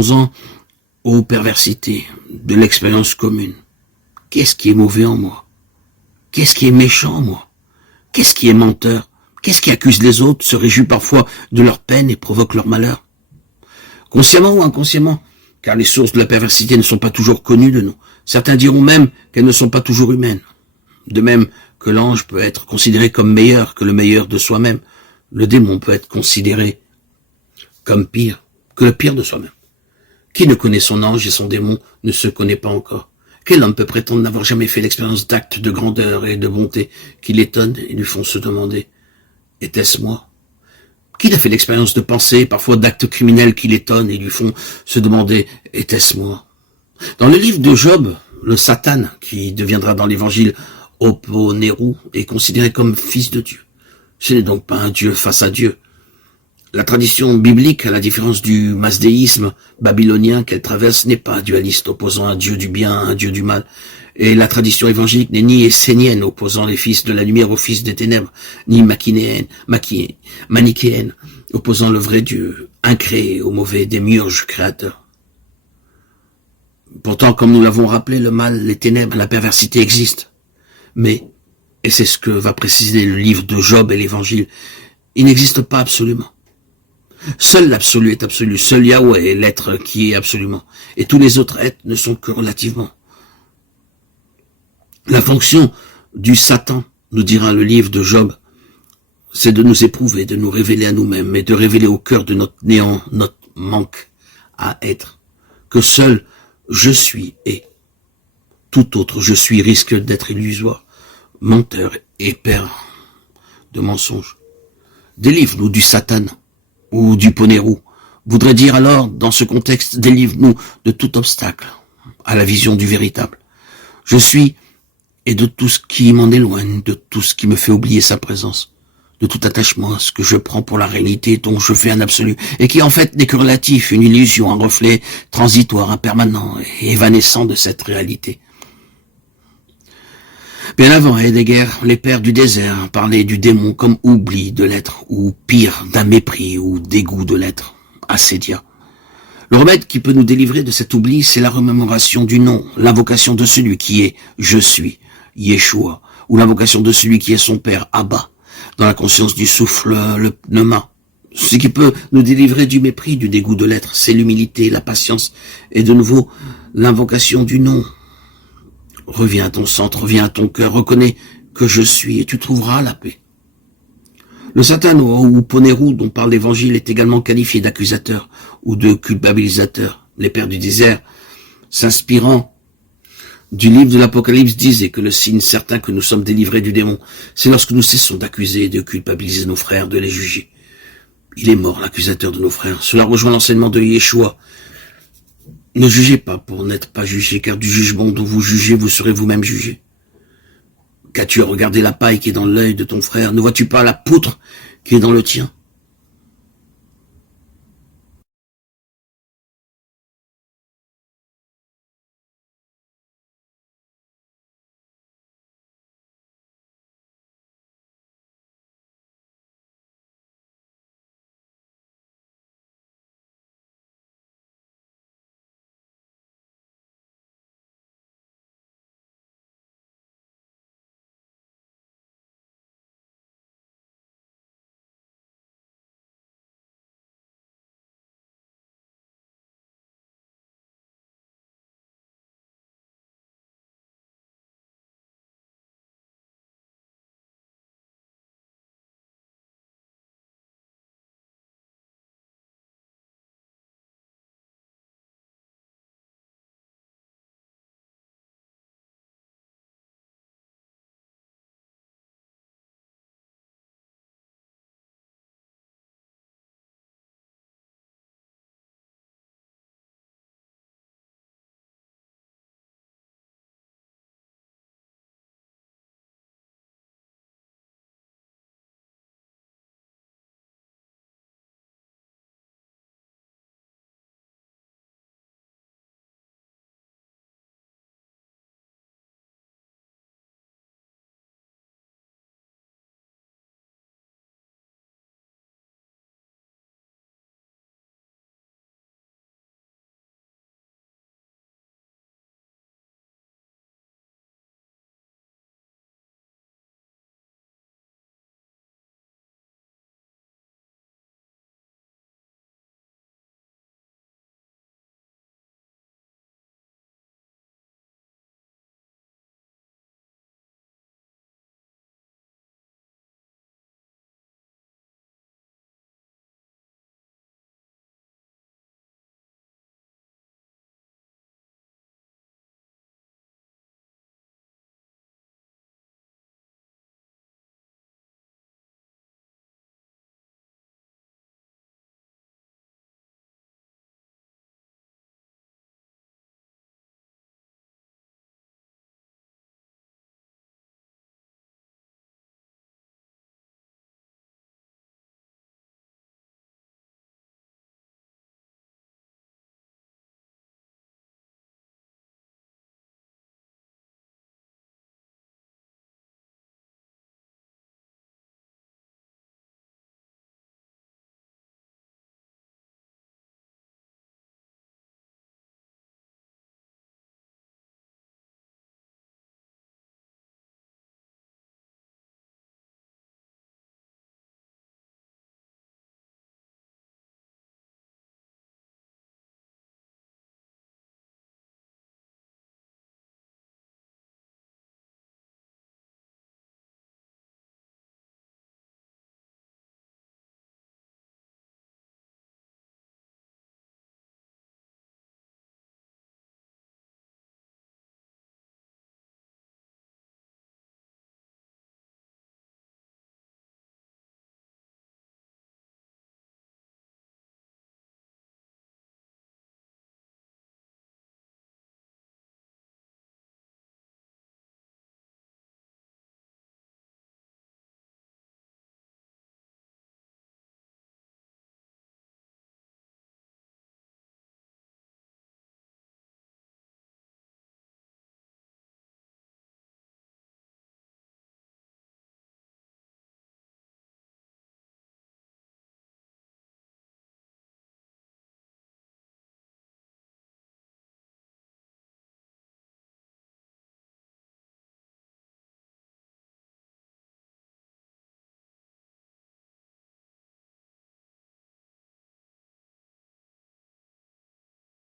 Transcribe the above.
Venons-en aux perversités de l'expérience commune. Qu'est-ce qui est mauvais en moi? Qu'est-ce qui est méchant en moi? Qu'est-ce qui est menteur? Qu'est-ce qui accuse les autres, se réjouit parfois de leur peine et provoque leur malheur? Consciemment ou inconsciemment, car les sources de la perversité ne sont pas toujours connues de nous. Certains diront même qu'elles ne sont pas toujours humaines. De même que l'ange peut être considéré comme meilleur que le meilleur de soi-même, le démon peut être considéré comme pire que le pire de soi-même. Qui ne connaît son ange et son démon ne se connaît pas encore. Quel homme peut prétendre n'avoir jamais fait l'expérience d'actes de grandeur et de bonté qui l'étonnent et lui font se demander « Était-ce moi ?» Qui n'a fait l'expérience de pensée, parfois d'actes criminels qui l'étonnent et lui font se demander « Était-ce moi ?» Dans le livre de Job, le Satan, qui deviendra dans l'évangile Oponeru, est considéré comme fils de Dieu. Ce n'est donc pas un Dieu face à Dieu. La tradition biblique, à la différence du masdéisme babylonien qu'elle traverse, n'est pas dualiste, opposant un Dieu du bien à un Dieu du mal. Et la tradition évangélique n'est ni essénienne, opposant les fils de la lumière aux fils des ténèbres, ni manichéenne, opposant le vrai Dieu, incréé au mauvais démiurge créateur. Pourtant, comme nous l'avons rappelé, le mal, les ténèbres, la perversité existent. Mais, et c'est ce que va préciser le livre de Job et l'évangile, il n'existe pas absolument. Seul l'absolu est absolu, seul Yahweh est l'être qui est absolument, et tous les autres êtres ne sont que relativement. La fonction du Satan, nous dira le livre de Job, c'est de nous éprouver, de nous révéler à nous-mêmes, et de révéler au cœur de notre néant, notre manque à être, que seul je suis est. Tout autre je suis risque d'être illusoire, menteur et père de mensonges. Délivre-nous du Satan ou du Poneru, voudrait dire alors, dans ce contexte, délivre-nous de tout obstacle à la vision du véritable. Je suis, et de tout ce qui m'en éloigne, de tout ce qui me fait oublier sa présence, de tout attachement à ce que je prends pour la réalité dont je fais un absolu, et qui en fait n'est que relatif, une illusion, un reflet transitoire, impermanent et évanescent de cette réalité. Bien avant Heidegger, les pères du désert parlaient du démon comme oubli de l'être, ou pire, d'un mépris ou dégoût de l'être, assédia. Le remède qui peut nous délivrer de cet oubli, c'est la remémoration du nom, l'invocation de celui qui est « Je suis », Yeshua, ou l'invocation de celui qui est son père, Abba, dans la conscience du souffle, le pneuma. Ce qui peut nous délivrer du mépris, du dégoût de l'être, c'est l'humilité, la patience, et de nouveau l'invocation du nom. Reviens à ton centre, reviens à ton cœur, reconnais que je suis et tu trouveras la paix. Le Satan ou Poneru dont parle l'évangile est également qualifié d'accusateur ou de culpabilisateur. Les pères du désert, s'inspirant du livre de l'Apocalypse, disaient que le signe certain que nous sommes délivrés du démon, c'est lorsque nous cessons d'accuser et de culpabiliser nos frères, de les juger. Il est mort, l'accusateur de nos frères. Cela rejoint l'enseignement de Yeshua. Ne jugez pas pour n'être pas jugé, car du jugement dont vous jugez, vous serez vous-même jugé. Qu'as-tu à regarder la paille qui est dans l'œil de ton frère? Ne vois-tu pas la poutre qui est dans le tien?